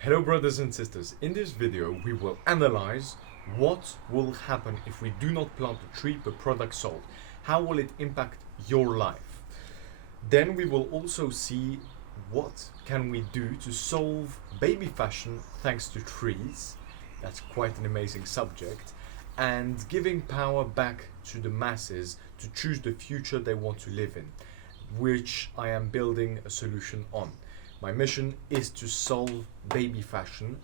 Hello brothers and sisters, in this video we will analyze what will happen if we do not plant a tree per product sold. How will it impact your life? Then we will also see what can we do to solve baby fashion thanks to trees. That's quite an amazing subject. And giving power back to the masses to choose the future they want to live in, which I am building a solution on. My mission is to solve baby fashion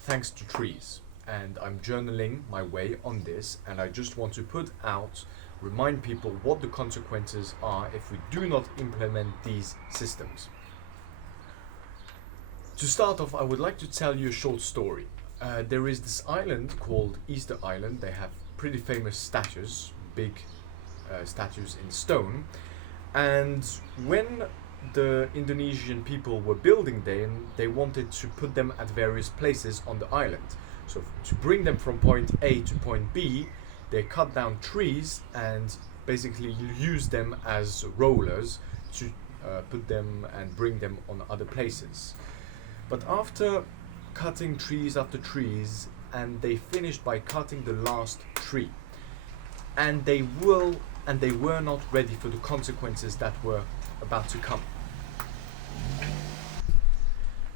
thanks to trees, and I'm journaling my way on this, and I just want to remind people what the consequences are if we do not implement these systems. To start off, I would like to tell you a short story. There is this island called Easter Island. They have pretty famous statues, big statues in stone, and when the Indonesian people were building them, they wanted to put them at various places on the island. So to bring them from point A to point B, they cut down trees and basically use them as rollers to put them and bring them on other places. But after cutting trees after trees, and they finished by cutting the last tree, and they were not ready for the consequences that were about to come.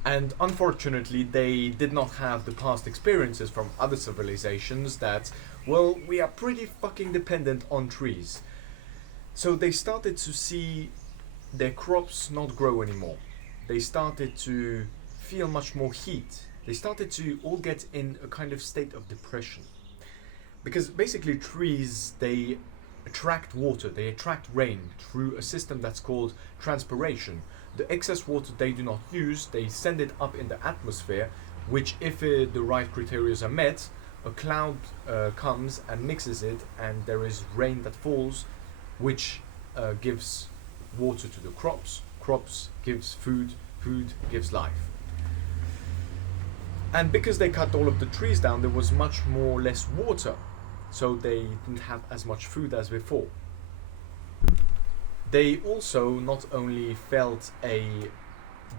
And unfortunately, they did not have the past experiences from other civilizations that, well, we are pretty fucking dependent on trees. So they started to see their crops not grow anymore. They started to feel much more heat. They started to all get in a kind of state of depression. Because basically trees, they attract water, they attract rain through a system that's called transpiration. The excess water they do not use, they send it up in the atmosphere, which if the right criteria are met, a cloud comes and mixes it, and there is rain that falls, which gives water to the crops. Crops gives food, food gives life. And because they cut all of the trees down, there was much more less water, so they didn't have as much food as before. They also not only felt a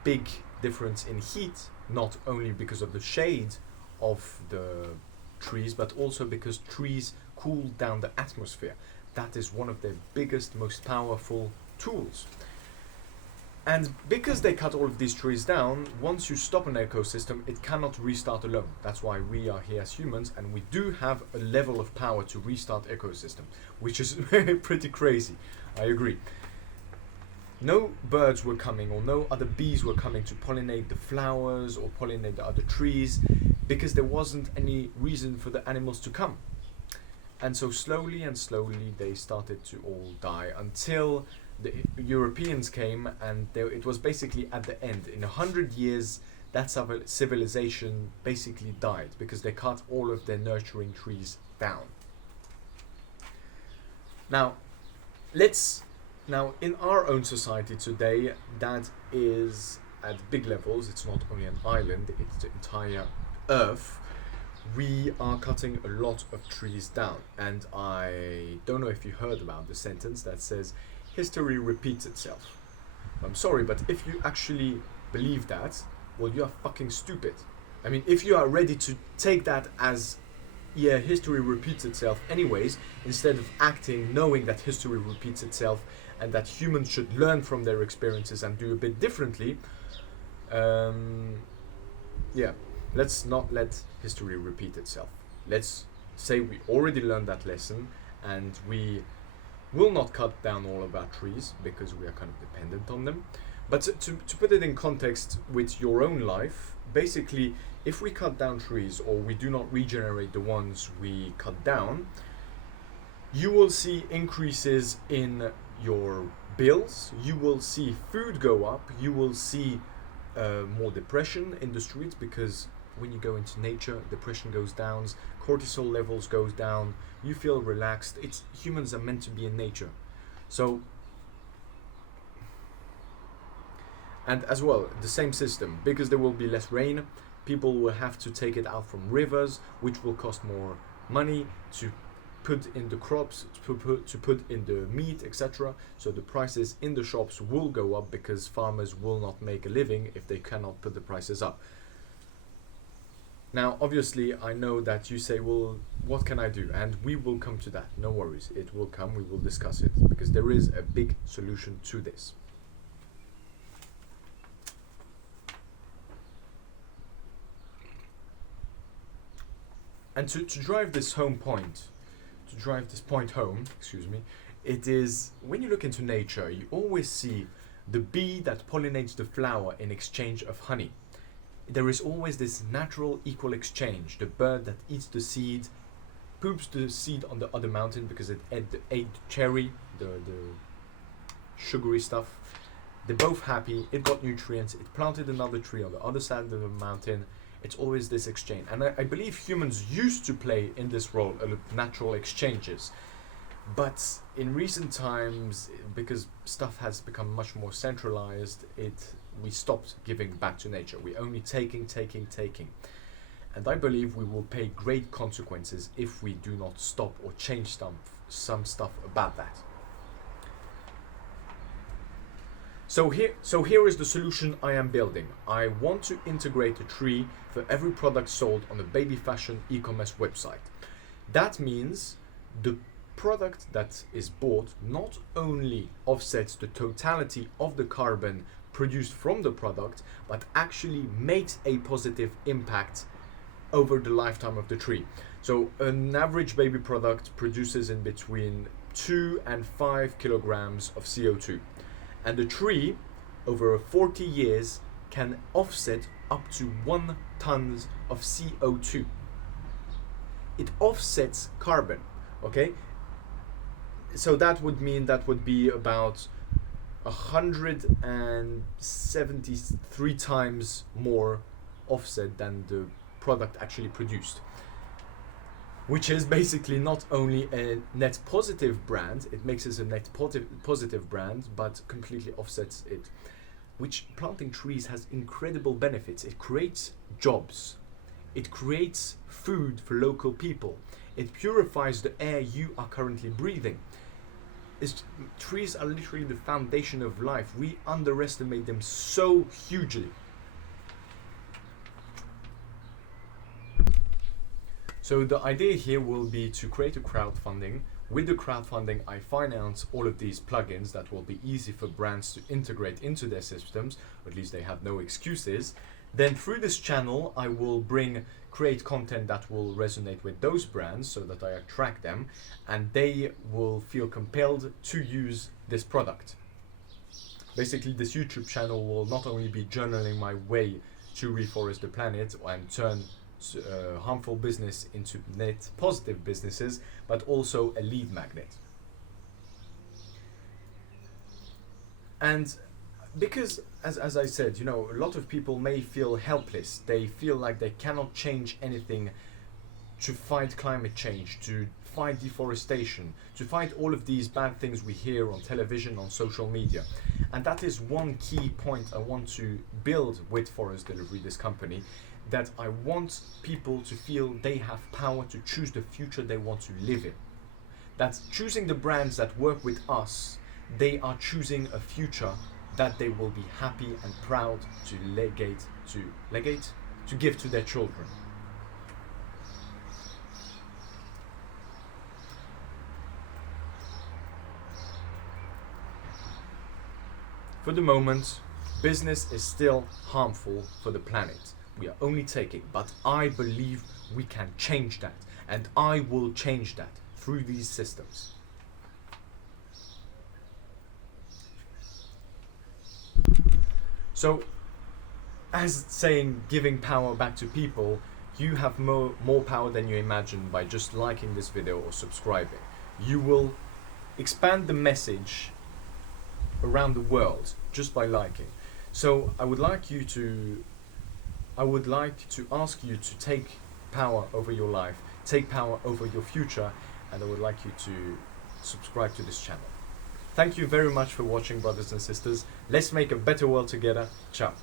big difference in heat, not only because of the shade of the trees, but also because trees cool down the atmosphere. That is one of their biggest, most powerful tools. And because they cut all of these trees down, once you stop an ecosystem, it cannot restart alone. That's why we are here as humans, and we do have a level of power to restart ecosystem, which is pretty crazy. I agree. No birds were coming, or no other bees were coming to pollinate the flowers or pollinate the other trees, because there wasn't any reason for the animals to come. And so slowly and slowly they started to all die until the Europeans came, and it was basically at the end. In 100 years, that civilization basically died because they cut all of their nurturing trees down. Now, in our own society today, that is at big levels. It's not only an island, it's the entire earth. We are cutting a lot of trees down, and I don't know if you heard about the sentence that says history repeats itself. I'm sorry, but if you actually believe that, well, you are fucking stupid. I mean, if you are ready to take that as, yeah, history repeats itself anyways, instead of acting knowing that history repeats itself and that humans should learn from their experiences and do a bit differently, let's not let history repeat itself. Let's say we already learned that lesson, and we will not cut down all of our trees because we are kind of dependent on them. But to put it in context with your own life, basically, if we cut down trees or we do not regenerate the ones we cut down, you will see increases in your bills, you will see food go up, you will see more depression in the streets, because when you go into nature, depression goes down, cortisol levels goes down, you feel relaxed. Humans are meant to be in nature. So, and as well, the same system, because there will be less rain, people will have to take it out from rivers, which will cost more money to put in the crops, to put in the meat, etc. So the prices in the shops will go up because farmers will not make a living if they cannot put the prices up. Now, obviously, I know that you say, well, what can I do? And we will come to that. No worries. It will come. We will discuss it because there is a big solution to this. And to drive this point home, excuse me, it is when you look into nature, you always see the bee that pollinates the flower in exchange of honey. There is always this natural equal exchange. The bird that eats the seed, poops the seed on the other mountain because it ate the cherry, the sugary stuff. They're both happy. It got nutrients. It planted another tree on the other side of the mountain. It's always this exchange. And I believe humans used to play in this role of natural exchanges. But in recent times, because stuff has become much more centralized, we stopped giving back to nature. We're only taking. And I believe we will pay great consequences if we do not stop or change some stuff about that. So here is the solution I am building. I want to integrate a tree for every product sold on a baby fashion e-commerce website. That means the product that is bought not only offsets the totality of the carbon produced from the product, but actually makes a positive impact over the lifetime of the tree. So an average baby product produces in between 2 and 5 kilograms of CO2. And the tree, over 40 years, can offset up to 1 ton of CO2. It offsets carbon, okay? So that would mean that would be about 173 times more offset than the product actually produced. Which is basically not only a net positive brand, it makes us a net positive brand, but completely offsets it. Which planting trees has incredible benefits. It creates jobs. It creates food for local people. It purifies the air you are currently breathing. Trees are literally the foundation of life. We underestimate them so hugely. So the idea here will be to create a crowdfunding. With the crowdfunding, I finance all of these plugins that will be easy for brands to integrate into their systems, or at least they have no excuses. Then through this channel, I will create content that will resonate with those brands so that I attract them and they will feel compelled to use this product. Basically, this YouTube channel will not only be journaling my way to reforest the planet and turn harmful business into net positive businesses, but also a lead magnet. And because, as I said, a lot of people may feel helpless. They feel like they cannot change anything to fight climate change, to fight deforestation, to fight all of these bad things we hear on television, on social media. And that is one key point I want to build with Forest Delivery, this company, that I want people to feel they have power to choose the future they want to live in. That's choosing the brands that work with us, they are choosing a future that they will be happy and proud to give to their children. For the moment, business is still harmful for the planet. We are only taking, but I believe we can change that, and I will change that through these systems. So, as saying giving power back to people, you have more power than you imagine by just liking this video or subscribing. You will expand the message around the world just by liking. So I would like to ask you to take power over your life, take power over your future, and I would like you to subscribe to this channel. Thank you very much for watching, brothers and sisters. Let's make a better world together. Ciao.